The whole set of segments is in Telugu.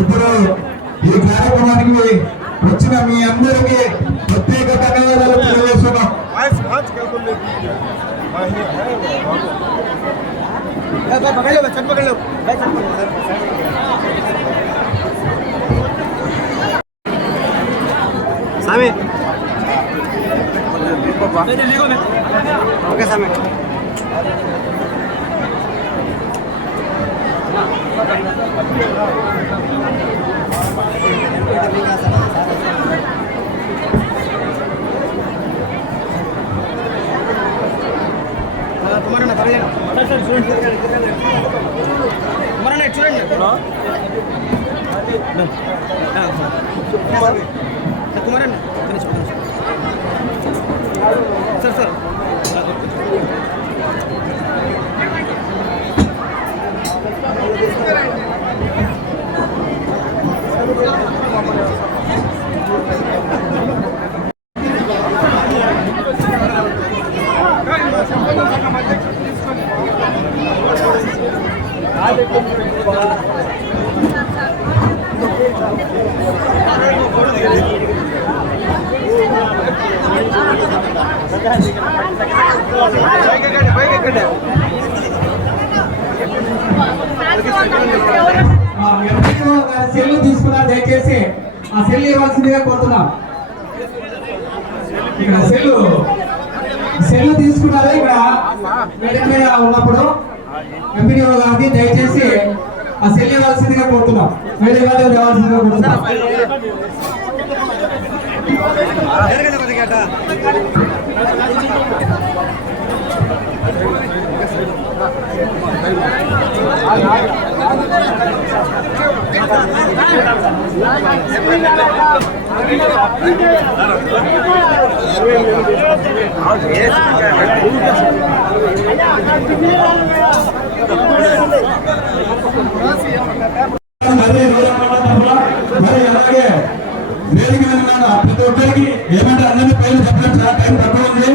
ఇప్పుడు ఈ కార్యక్రమానికి వచ్చిన మీ అందరికీ ప్రత్యేక ధన్యవాదాలు తెలియజేస్తున్నాం. సామి ఓకే సామి కుమారన్న సార్ సార్ సెల్ తీసుకున్నారు, దయచేసి ఆ సెల్ ఇవ్వాల్సిందిగా కోరుతున్నాం. ఇక్కడ సెల్ తీసుకున్నారు, ఇక్కడ వేదిక మీద ఉన్నప్పుడు ఎంపీడీఓ గారికి దయచేసి ఆ సెల్ ఇవ్వాల్సిందిగా కోరుతున్నాం. వేదిక మీద ఇవ్వాల్సిందిగా కోరుతున్నాం. ప్రతి ఒక్కరికి ఏమంటే అందరినీ పైన చెప్పడం చాలా టైం తక్కువ ఉంది.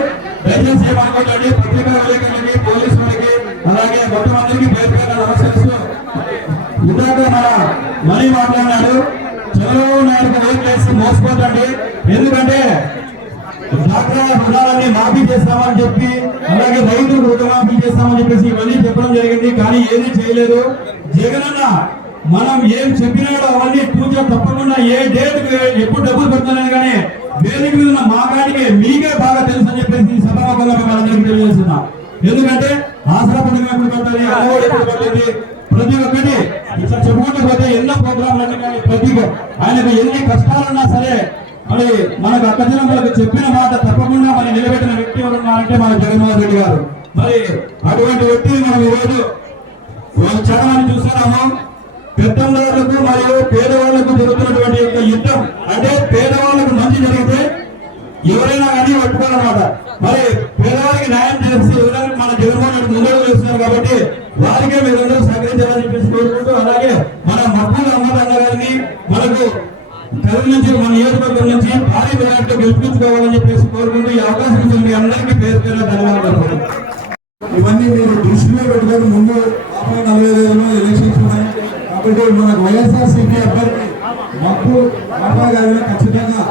దయచేసి ఏమనుకోండి, పత్రికా విలేకరులకి, పోలీసు వాళ్ళకి, అలాగే మొత్తం అందరికీ పేరు పేరు నమస్కరిస్తూ, ఇందాక మన మనీ మాట్లాడినాడు, చంద్రబాబు నాయుడు వెయిట్ చేసి మోసపోతండి. ఎందుకంటే డాక్రా రుణాలన్నీ మాఫీ చేస్తామని చెప్పి, అలాగే రైతులకు రుణమాఫీ చేస్తామని చెప్పేసి ఇవన్నీ చెప్పడం జరిగింది, కానీ ఏది చేయలేదు. జగనన్న మనం ఏం చెప్పినాడో అవన్నీ పూజ తప్పకుండా ఏ డేట్ ఎప్పుడు డబ్బులు పెడుతున్నాను కానీ వేదిక మీద ఉన్న మా కాడికి మీకే బాగా తెలుసు అని చెప్పేసి సభాముఖంగా మనందరికీ తెలియజేస్తున్నాం. ఎందుకంటే ఆసరా పండుగ ఎప్పుడు పడుతుంది, అలవాటు ఎప్పుడు పడుతుంది, ప్రతి ఒక్కటి ఇట్లా చెప్పుకుంటూ పోతే ఎన్నో ప్రోగ్రాంలన్నీ కానీ ప్రతి ఆయనకు ఎన్ని కష్టాలున్నా సరే మరి మనకు అక్కజనంలోకి చెప్పిన మాట తప్పకుండా మరి నిలబెట్టిన వ్యక్తి ఎవరున్నారంటే మన జగన్మోహన్ రెడ్డి గారు. మరి అటువంటి వ్యక్తి మనం ఈరోజు చాలా మంది చూస్తున్నాము. పెత్తందారులకు మరియు పేదవాళ్లకు జరుగుతున్నటువంటి యొక్క యుద్ధం, అంటే పేదవాళ్లకు మంచి జరిగితే ఎవరైనా కానీ పట్టుకోవాలన్నమాట. మరి పేదవారికి న్యాయం చేసి ఎవరైనా మన జగన్మోహన్ రెడ్డి ముందడుగు వేస్తున్నారు కాబట్టి వారికే మీరందరూ సహకరించాలని చెప్పేసి కోరుకుంటూ, అలాగే మన మక్కువ అమ్మదన్న గారిని మనకు కదిరి నుంచి మన నియోజకవర్గం నుంచి భారీ మెజార్టీతో గెలిపించుకోవాలని చెప్పేసి కోరుకుంటూ ఈ అవకాశం ఇచ్చిన మీ అందరికీ పేరు పేరు ధన్యవాదాలు. ఇవన్నీ మీరు దృష్టిలో పెట్టుకొని ముందు 45 ఎలక్షన్స్ ఉన్నాయి కాబట్టి మనకు వైఎస్ఆర్సీపీ అభ్యర్థి మక్కు బాబా గారిని ఖచ్చితంగా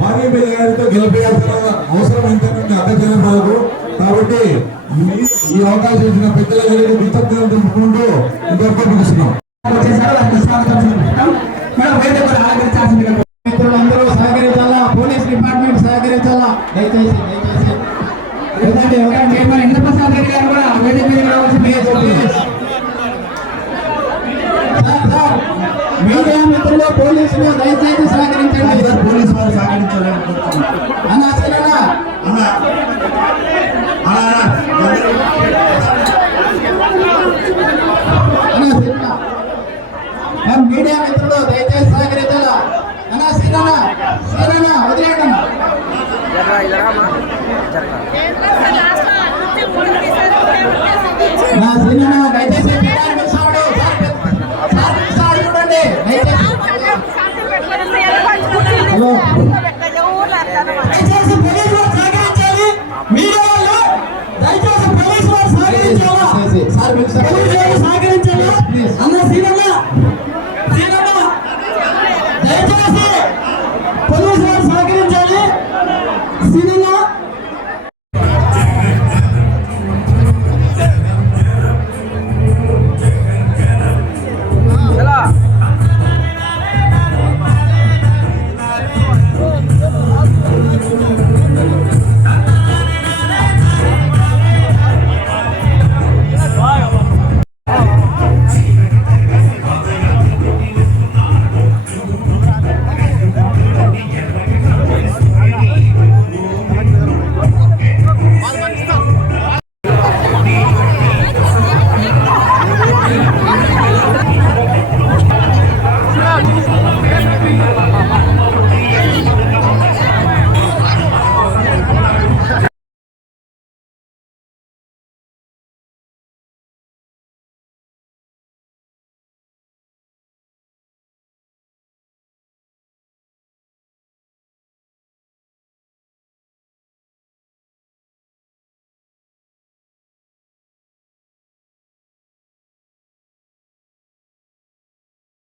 భారీ మెజారిటీతో గెలిపేయాల్సిన అవసరం ఎంతమంది అక్కజనాలకు. కాబట్టి ఈ అవకాశం ఇచ్చిన పెద్దల కృతజ్ఞతలు తెలుపుకుంటూ ఇంకొక ముగిస్తున్నాం. మిత్రులందరూ సహకరించాలా, పోలీస్ డిపార్ట్మెంట్ సహకరించాలా. దయచేసి ఇంద్రప్రసాద్ రెడ్డి గారు కూడా వేదిక మీద మీడియా మిత్రులు, పోలీసులు దయచేసి సహకరించండి. పోలీసు వారు సహకరించాలని మీడియా మిత్రులు దయచేసి సహకరించాలా. అన్నా సీనా వదిలేయండి.